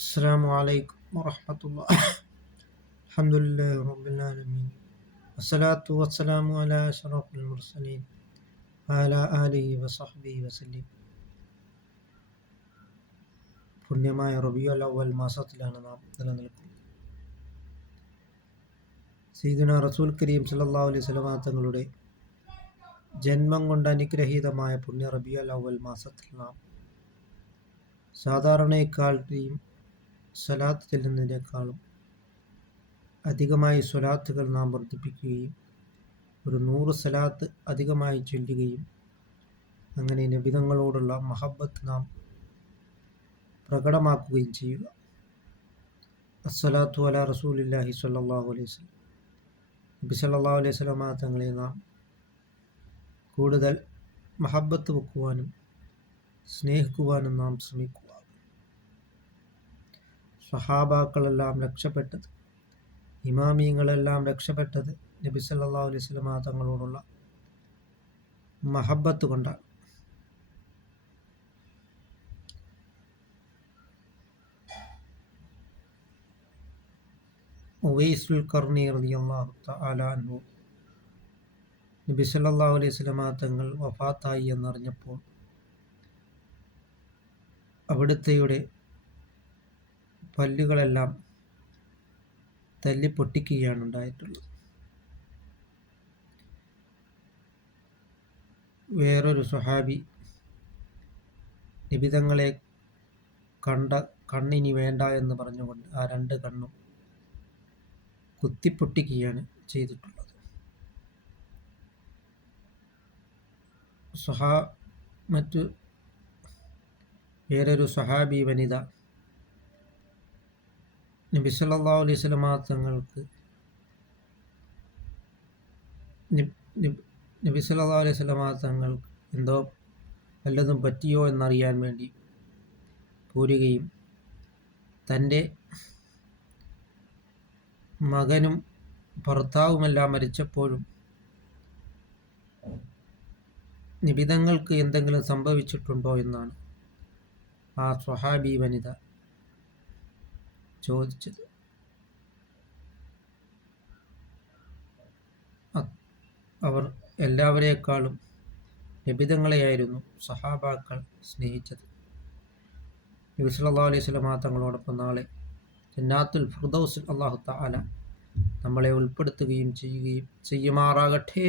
السلام عليكم ورحمة الله. الحمد لله رب العالمين والصلاة والسلام على أشرف المرسلين وعلى آله وصحبه وسلم. പുണ്യമായ റബീഉൽ അവ്വൽ മാസത്തിലാണ് നാം നിലനിൽക്കുന്നത്. സയ്യിദുനാ റസൂൽ കരീം സല്ലല്ലാഹു അലൈഹി വസല്ലമ തങ്ങളുടെ ജന്മം കൊണ്ട് അനുഗ്രഹീതമായ പുണ്യ റബീഉൽ അവ്വൽ മാസത്തിൽ നാം സാധാരണയെക്കാളും സ്വലാത്ത് ചെല്ലുന്നതിനേക്കാളും അധികമായി സ്വലാത്തുകൾ നാം വർദ്ധിപ്പിക്കുകയും ഒരു 100 സ്വലാത്ത് അധികമായി ചൊല്ലുകയും അങ്ങനെ നബിതങ്ങളോടുള്ള മഹബ്ബത്ത് നാം പ്രകടമാക്കുകയും ചെയ്യുക. അസ്സലാത്തു അലാ റസൂലില്ലാഹി സ്വല്ലല്ലാഹു അലൈഹി വസല്ലം. നബി സല്ലല്ലാഹു അലൈഹി വസല്ലം തങ്ങളെ നാം കൂടുതൽ മഹബ്ബത്ത് വെക്കുവാനും സ്നേഹിക്കുവാനും നാം ശ്രമിക്കുക. സ്വഹാബാക്കളെല്ലാം രക്ഷപ്പെട്ടത്, ഇമാമിയങ്ങളെല്ലാം രക്ഷപ്പെട്ടത് നബി സല്ലല്ലാഹു അലൈഹി വസല്ലം തങ്ങളോടുള്ള മഹബ്ബത്ത് കൊണ്ടാണ്. ഉവൈസുൽ ഖർനി റളിയല്ലാഹു തആല അൻഹു നബി സല്ലല്ലാഹു അലൈഹി വസല്ലം തങ്ങൾ വഫാത്തായി എന്നറിഞ്ഞപ്പോൾ അവിടുത്തെയുടെ പല്ലുകളെല്ലാം തല്ലി പൊട്ടിക്കുകയാണ് ഉണ്ടായിട്ടുള്ളത്. വേറൊരു സ്വഹാബി നിബിതങ്ങളെ കണ്ട കണ്ണിനി വേണ്ട എന്ന് പറഞ്ഞുകൊണ്ട് ആ 2 കണ്ണും കുത്തിപ്പൊട്ടിക്കുകയാണ് ചെയ്തിട്ടുള്ളത്. മറ്റു വേറൊരു സ്വഹാബി വനിത നബി സല്ലല്ലാഹു അലൈഹി വസല്ലം തങ്ങൾക്ക് നബി സല്ലല്ലാഹു അലൈഹി വസല്ലം തങ്ങൾക്ക് എന്തോ വല്ലതും പറ്റിയോ എന്നറിയാൻ വേണ്ടി പോരുകയും തൻ്റെ മകനും ഭർത്താവുമെല്ലാം മരിച്ചപ്പോഴും നിബിതങ്ങൾക്ക് എന്തെങ്കിലും സംഭവിച്ചിട്ടുണ്ടോ എന്നാണ് ആ സ്വഹാബി വനിത ചോദിച്ചത്. അവർ എല്ലാവരേക്കാളും നിബിതങ്ങളെയായിരുന്നു സഹാബാക്കൾ സ്നേഹിച്ചത്. നബി സല്ലല്ലാഹു അലൈഹി വസല്ലം തങ്ങളോടൊപ്പം നാളെ ജന്നാത്തുൽ ഫിർദൗസിൽ അല്ലാഹു തആല നമ്മളെ ഉൾപ്പെടുത്തുകയും ചെയ്യുമാറാകട്ടെ.